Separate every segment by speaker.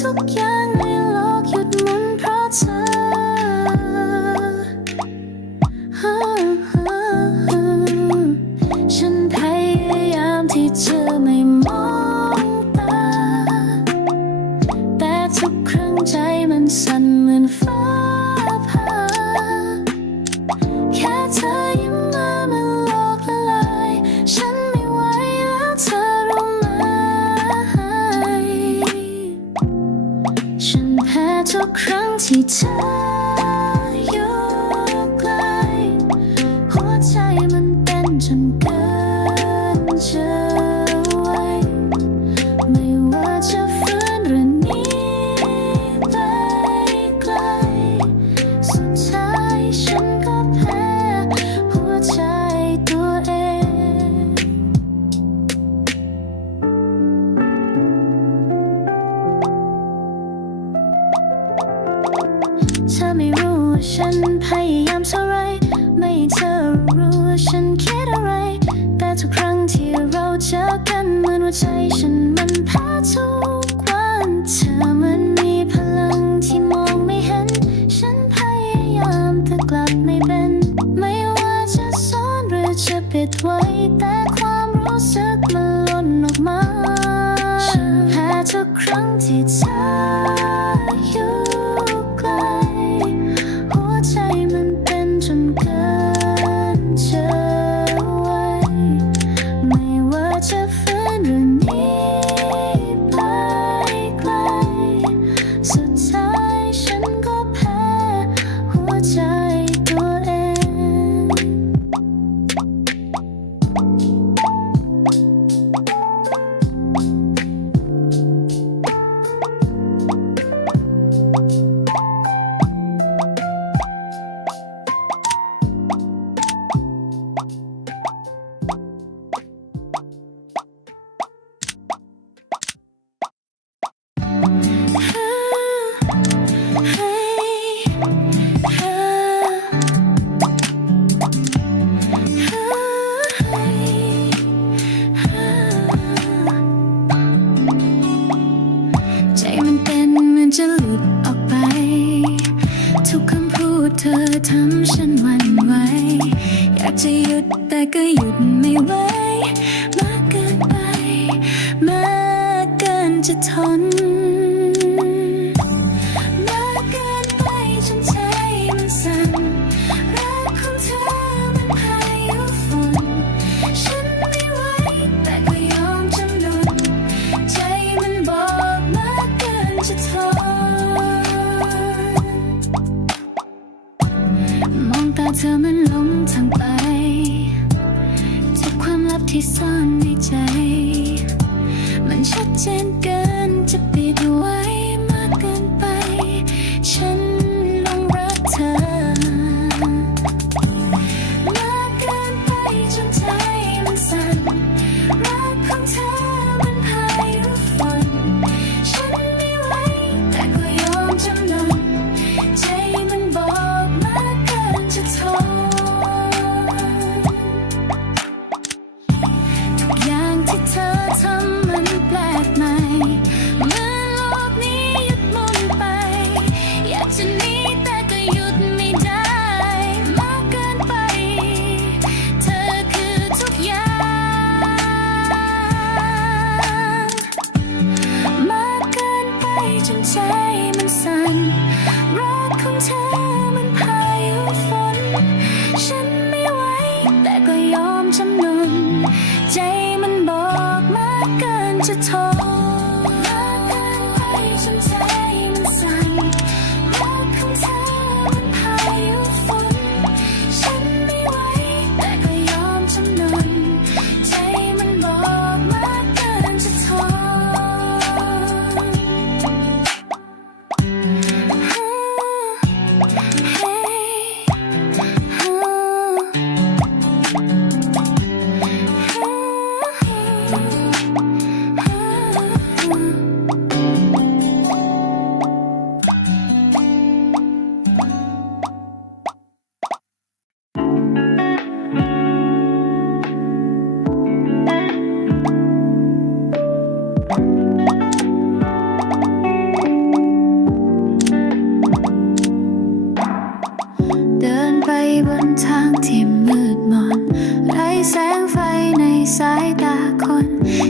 Speaker 1: ทุกอย่างในโลกหยุดมันเพราะเธอ พยายามเท่าไรไม่เธอรู้ฉันคิดอะไร แต่ทุกครั้งที่เราเจอกันเหมือนว่าใจฉันมันพ้ทุกวันเธอมันมีพลังที่มองไม่เห็น ฉันพยายามแต่กลับไม่เป็น ไม่ว่าจะซ่อนหรือจะปิดไว้แต่ความรู้สึกมันล้นออกมา ธอทำฉันหวั่นไหวอยากจะหยุดแต่ก็หยุดไม่ไหว เกินจะ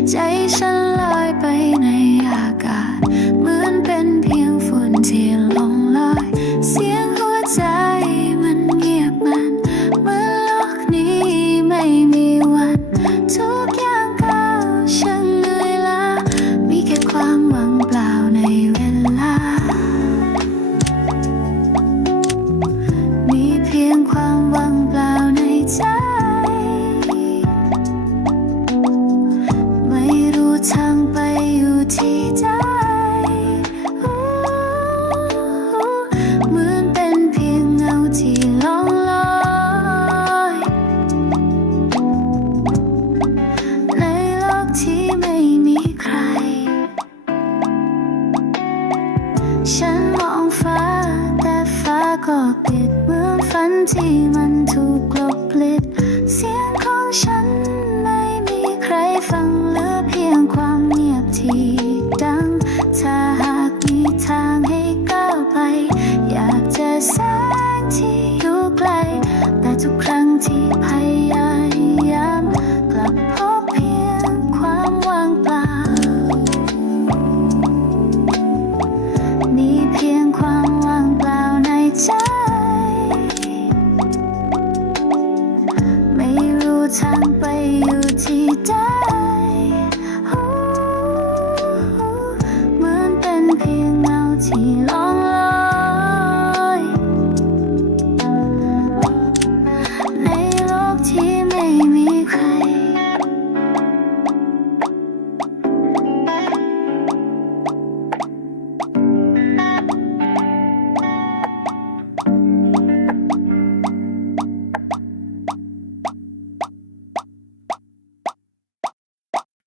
Speaker 1: 在 ใจ เหมือนเป็นเพียงเงาที่ลองลอยในโลกที่ไม่มีใคร ฉันมองฟ้าแต่ฟ้าก็ปิดเหมือนฝันที่มันถูก time.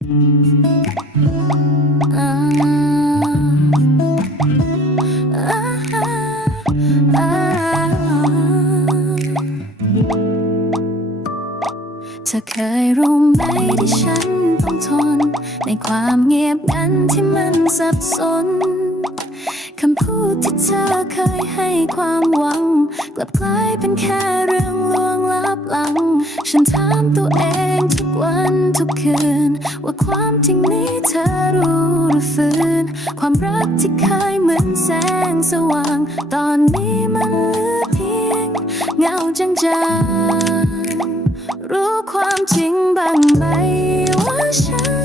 Speaker 1: Música พูดที่เธอเคยให้ความหวัง กลับกลายเป็นแค่เรื่องลวงลับหลัง ฉันถามตัวเองทุกวันทุกคืน ว่าความจริงนี้เธอรู้หรือฝืน ความรักที่เคยเหมือนแสงสว่าง ตอนนี้มันเหลือเพียงเงาจางๆรู้ความจริงบ้างไหมว่าฉัน